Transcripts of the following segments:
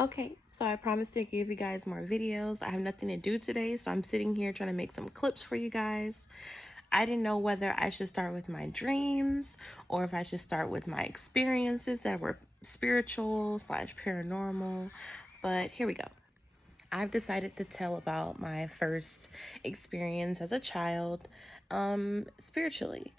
Okay, so I promised to give you guys more videos. I have nothing to do today, so I'm sitting here trying to make some clips for you guys. I didn't know whether I should start with my dreams or if I should start with my experiences that were spiritual slash paranormal, but here we go. I've decided to tell about my first experience as a child, spiritually.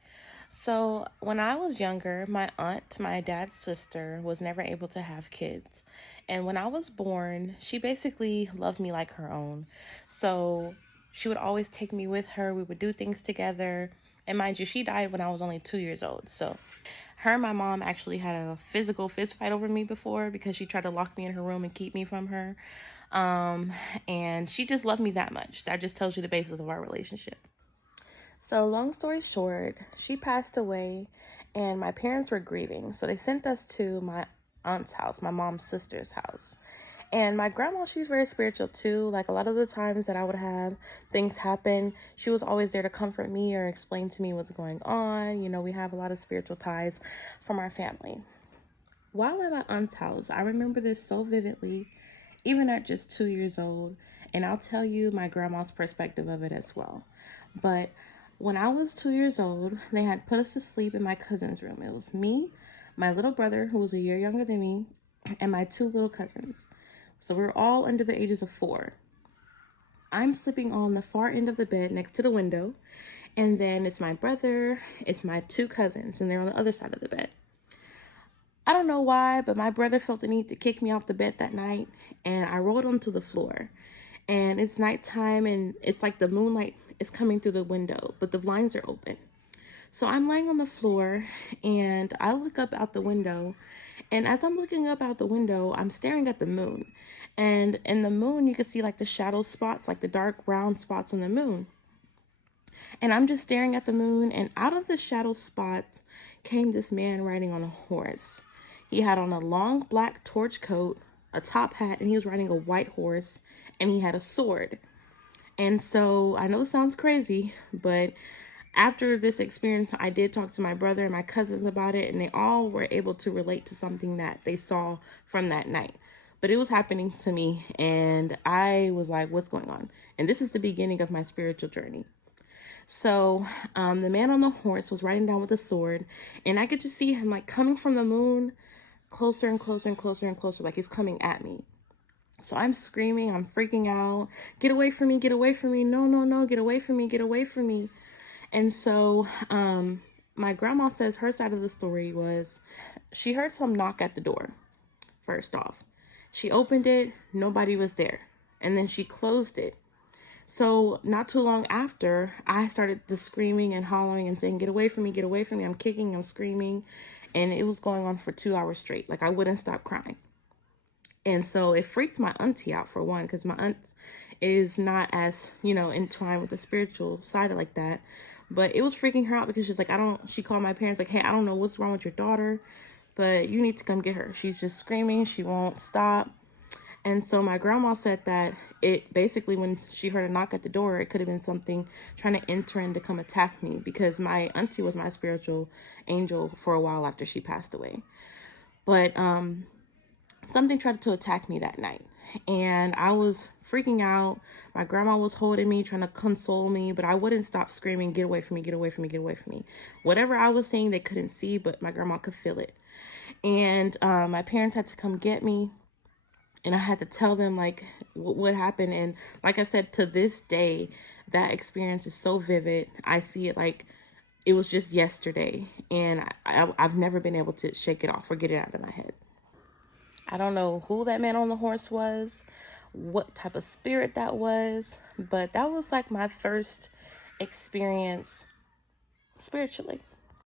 So, when I was younger, my aunt, my dad's sister, was never able to have kids. And when I was born, she basically loved me like her own. So, she would always take me with her. We would do things together. And mind you, she died when I was only 2 years old. So, her and my mom actually had a physical fist fight over me before because she tried to lock me in her room and keep me from her. Um, and she just loved me that much. That just tells you the basis of our relationship. So, long story short, she passed away and my parents were grieving. So, they sent us to my aunt's house, my mom's sister's house. And my grandma, she's very spiritual too. Like a lot of the times that I would have things happen, she was always there to comfort me or explain to me what's going on. You know, we have a lot of spiritual ties from our family. While at my aunt's house, I remember this so vividly, even at just 2 years old. And I'll tell you my grandma's perspective of it as well. But when I was 2 years old, they had put us to sleep in my cousin's room. It was me, my little brother, who was a year younger than me, and my two little cousins. So we were all under the ages of 4. I'm sleeping on the far end of the bed next to the window. And then it's my brother, it's my two cousins, and they're on the other side of the bed. I don't know why, but my brother felt the need to kick me off the bed that night, and I rolled onto the floor. And it's nighttime, and it's like the moonlight is coming through the window, but the blinds are open. So I'm laying on the floor, and I look up out the window, and as I'm looking up out the window, I'm staring at the moon. And in the moon, you can see like the shadow spots, like the dark round spots on the moon. And I'm just staring at the moon, and out of the shadow spots came this man riding on a horse. He had on a long black torch coat, a top hat, and he was riding a white horse, and he had a sword. And so I know it sounds crazy, but after this experience, I did talk to my brother and my cousins about it, and they all were able to relate to something that they saw from that night. But it was happening to me, and I was like, what's going on? And this is the beginning of my spiritual journey. So the man on the horse was riding down with a sword, and I could just see him like coming from the moon closer and closer and closer and closer, like he's coming at me. So I'm screaming, I'm freaking out. Get away from me, get away from me. No, no, no, get away from me, get away from me. And so my grandma says her side of the story was she heard some knock at the door, first off. She opened it, nobody was there. And then she closed it. So not too long after, I started the screaming and hollering and saying, get away from me, get away from me. I'm kicking, I'm screaming. And it was going on for 2 hours straight. Like I wouldn't stop crying. And so it freaked my auntie out, for one, because my aunt is not as, entwined with the spiritual side like that. But it was freaking her out because she's like, she called my parents like, hey, I don't know what's wrong with your daughter, but you need to come get her. She's just screaming. She won't stop. And so my grandma said that it basically, when she heard a knock at the door, it could have been something trying to enter and to come attack me, because my auntie was my spiritual angel for a while after she passed away. But something tried to attack me that night, and I was freaking out. My grandma was holding me, trying to console me, but I wouldn't stop screaming, get away from me, get away from me, get away from me. Whatever I was saying, they couldn't see, but my grandma could feel it. And my parents had to come get me, and I had to tell them like what happened. And like I said, to this day, that experience is so vivid. I see it like it was just yesterday, and I've never been able to shake it off or get it out of my head. I don't know who that man on the horse was, what type of spirit that was, but that was like my first experience spiritually.